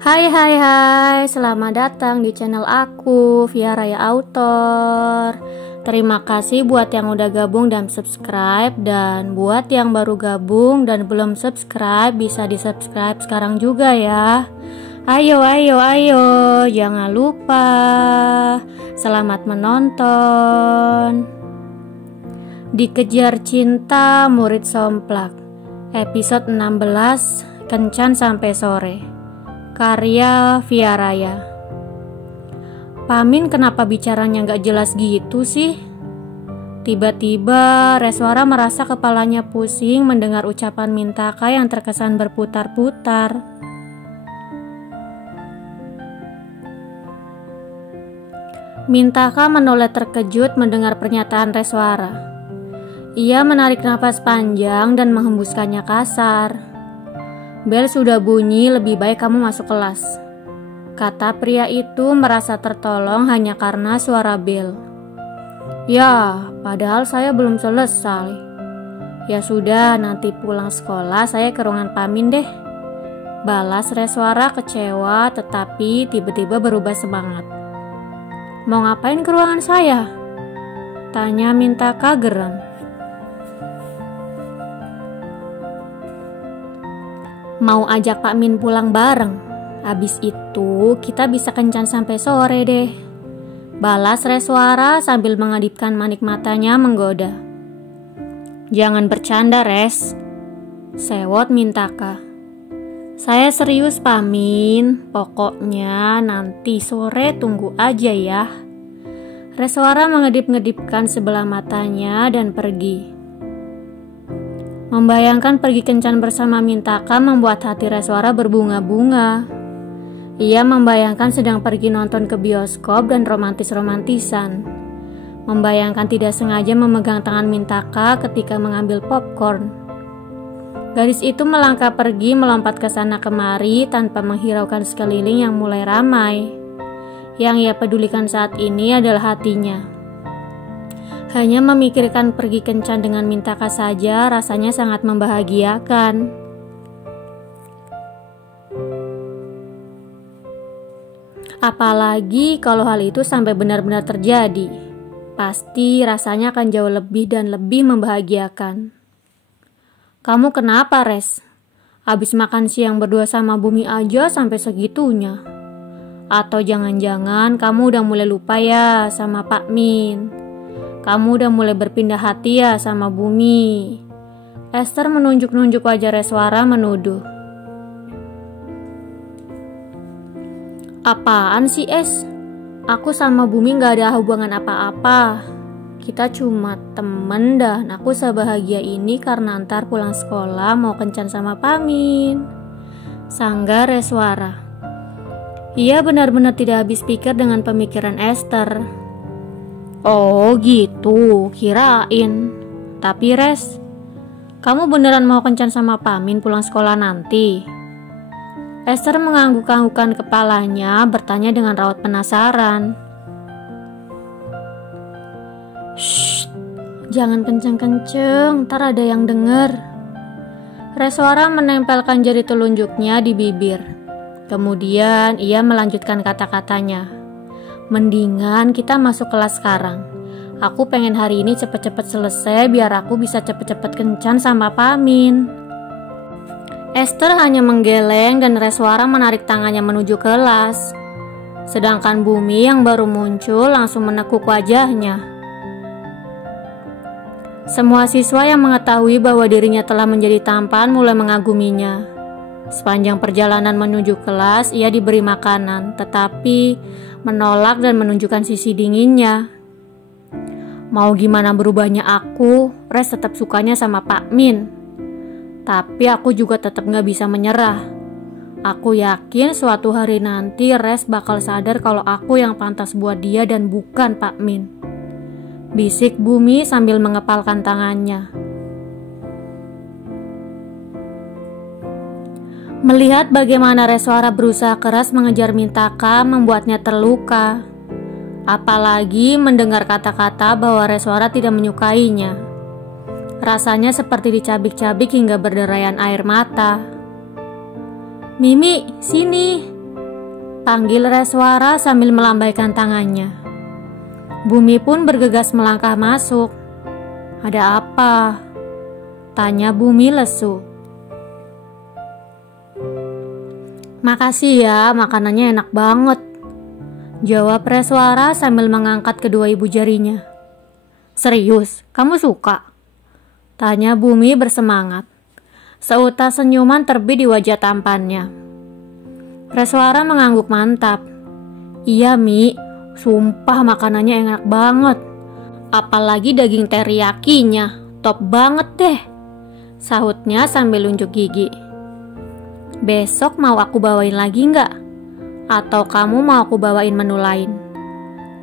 Hai, selamat datang di channel aku, Via Raya Author. Terima kasih buat yang udah gabung dan subscribe, dan buat yang baru gabung dan belum subscribe, bisa di subscribe sekarang juga ya. Ayo, jangan lupa. Selamat menonton. Dikejar Cinta Murid Somplak, episode 16, Kencan Sampai Sore. Karya Via Raya. Pamin kenapa bicaranya gak jelas gitu sih? Tiba-tiba Reswara merasa kepalanya pusing mendengar ucapan Mintaka yang terkesan berputar-putar. Mintaka menoleh terkejut mendengar pernyataan Reswara. Ia menarik napas panjang dan menghembuskannya kasar. "Bel sudah bunyi, lebih baik kamu masuk kelas," kata pria itu merasa tertolong hanya karena suara bel. "Ya, padahal saya belum selesai." "Ya sudah, nanti pulang sekolah saya ke ruangan Pamin deh," balas Reswara kecewa tetapi tiba-tiba berubah semangat. "Mau ngapain ke ruangan saya?" tanya Mintaka geram. "Mau ajak Pak Min pulang bareng. Abis itu kita bisa kencan sampai sore deh," balas Reswara sambil mengedipkan manik matanya menggoda. "Jangan bercanda, Res," sewot Mintaka. "Saya serius, Pak Min. Pokoknya nanti sore tunggu aja ya." Reswara mengedip-ngedipkan sebelah matanya dan pergi. Membayangkan pergi kencan bersama Mintaka membuat hati Reswara berbunga-bunga. Ia membayangkan sedang pergi nonton ke bioskop dan romantis-romantisan. Membayangkan tidak sengaja memegang tangan Mintaka ketika mengambil popcorn. Gadis itu melangkah pergi melompat ke sana kemari tanpa menghiraukan sekeliling yang mulai ramai. Yang ia pedulikan saat ini adalah hatinya. Hanya memikirkan pergi kencan dengan Mintaka saja rasanya sangat membahagiakan. Apalagi kalau hal itu sampai benar-benar terjadi. Pasti rasanya akan jauh lebih dan lebih membahagiakan. "Kamu kenapa, Res? Habis makan siang berdua sama Bumi aja sampai segitunya. Atau jangan-jangan kamu udah mulai lupa ya sama Pak Min? Kamu udah mulai berpindah hati ya sama Bumi?" Esther menunjuk-nunjuk wajah Reswara menuduh. "Apaan sih, Es? Aku sama Bumi gak ada hubungan apa-apa. Kita cuma temen dan aku sebahagia ini karena ntar pulang sekolah mau kencan sama Pamin," sanggar Reswara. Ia benar-benar tidak habis pikir dengan pemikiran Esther. "Oh gitu, kirain. Tapi Res, kamu beneran mau kencan sama Pamin pulang sekolah nanti?" Esther mengangguk-anggukkan kepalanya, bertanya dengan raut penasaran. "Shh, jangan kenceng-kenceng, ntar ada yang denger." Reswara menempelkan jari telunjuknya di bibir. Kemudian ia melanjutkan kata-katanya. "Mendingan kita masuk kelas sekarang. Aku pengen hari ini cepet-cepet selesai biar aku bisa cepet-cepet kencan sama Pamin." Esther hanya menggeleng dan Reswara menarik tangannya menuju kelas. Sedangkan Bumi yang baru muncul langsung menekuk wajahnya. Semua siswa yang mengetahui bahwa dirinya telah menjadi tampan mulai mengaguminya. Sepanjang perjalanan menuju kelas, ia diberi makanan, tetapi menolak dan menunjukkan sisi dinginnya. Mau gimana berubahnya aku, Res tetap sukanya sama Pak Min. Tapi aku juga tetap gak bisa menyerah. Aku yakin suatu hari nanti Res bakal sadar kalau aku yang pantas buat dia dan bukan Pak Min, bisik Bumi sambil mengepalkan tangannya. Melihat bagaimana Reswara berusaha keras mengejar Mintaka membuatnya terluka. Apalagi mendengar kata-kata bahwa Reswara tidak menyukainya. Rasanya seperti dicabik-cabik hingga berderayan air mata. "Mimi, sini!" Panggil Reswara sambil melambaikan tangannya. Bumi pun bergegas melangkah masuk. Ada apa? Tanya Bumi lesu. Makasih ya, makanannya enak banget, jawab Reswara sambil mengangkat kedua ibu jarinya. Serius, kamu suka? Tanya Bumi bersemangat. Seutas senyuman terbit di wajah tampannya. Reswara mengangguk mantap. Iya Mi, sumpah makanannya enak banget. Apalagi daging teriyakinya, top banget deh, sahutnya sambil unjuk gigi. Besok mau aku bawain lagi nggak? Atau kamu mau aku bawain menu lain?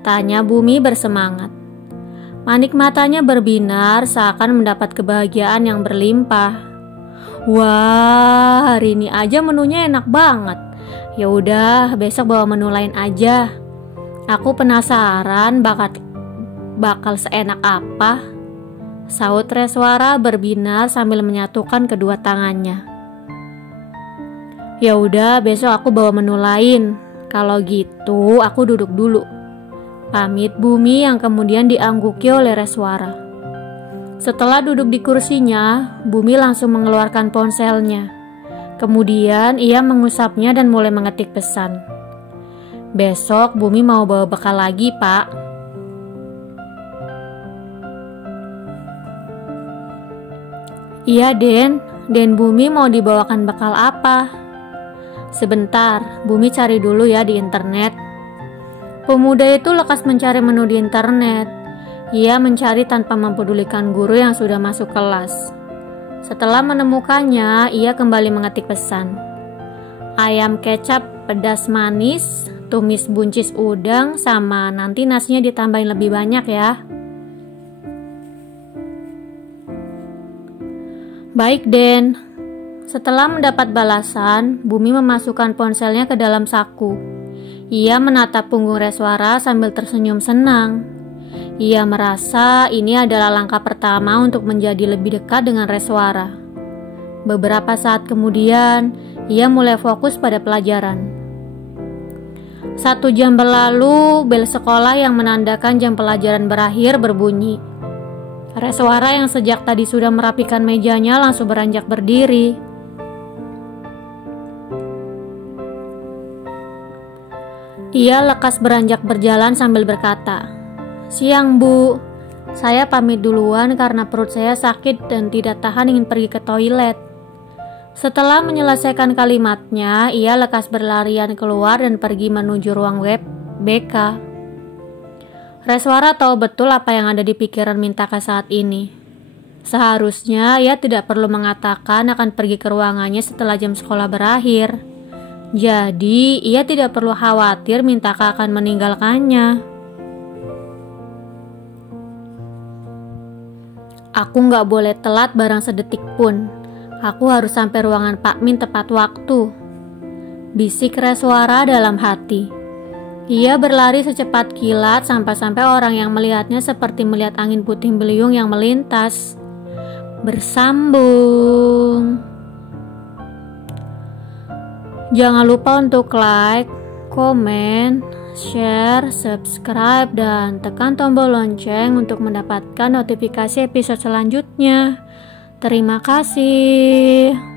Tanya Bumi bersemangat. Manik matanya berbinar seakan mendapat kebahagiaan yang berlimpah. Wah, hari ini aja menunya enak banget. Ya udah, besok bawa menu lain aja. Aku penasaran bakal seenak apa, sahut Reswara berbinar sambil menyatukan kedua tangannya. Ya udah, besok aku bawa menu lain. Kalau gitu, aku duduk dulu, pamit Bumi yang kemudian diangguki oleh Reswara. Setelah duduk di kursinya, Bumi langsung mengeluarkan ponselnya. Kemudian ia mengusapnya dan mulai mengetik pesan. Besok Bumi mau bawa bekal lagi, Pak. Iya, Den Bumi mau dibawakan bekal apa? Sebentar, Bumi cari dulu ya di internet. Pemuda itu lekas mencari menu di internet. Ia mencari tanpa mempedulikan guru yang sudah masuk kelas. Setelah menemukannya, ia kembali mengetik pesan. Ayam kecap pedas manis, tumis buncis udang, sama nanti nasinya ditambahin lebih banyak ya. Baik, Den. Setelah mendapat balasan, Bumi memasukkan ponselnya ke dalam saku. Ia menatap punggung Reswara sambil tersenyum senang. Ia merasa ini adalah langkah pertama untuk menjadi lebih dekat dengan Reswara. Beberapa saat kemudian, ia mulai fokus pada pelajaran. 1 jam berlalu, bel sekolah yang menandakan jam pelajaran berakhir berbunyi. Reswara yang sejak tadi sudah merapikan mejanya langsung beranjak berdiri. Ia lekas beranjak berjalan sambil berkata, Siang Bu, saya pamit duluan karena perut saya sakit dan tidak tahan ingin pergi ke toilet. Setelah menyelesaikan kalimatnya, ia lekas berlarian keluar dan pergi menuju ruang web BK. Reswara tahu betul apa yang ada di pikiran Mintaka saat ini. Seharusnya ia tidak perlu mengatakan akan pergi ke ruangannya setelah jam sekolah berakhir. Jadi ia tidak perlu khawatir Mintaka akan meninggalkannya. Aku nggak boleh telat barang sedetik pun. Aku harus sampai ruangan Pak Min tepat waktu, bisik Reswara dalam hati. Ia berlari secepat kilat sampai-sampai orang yang melihatnya seperti melihat angin puting beliung yang melintas. Bersambung. Jangan lupa untuk like, komen, share, subscribe, dan tekan tombol lonceng untuk mendapatkan notifikasi episode selanjutnya. Terima kasih.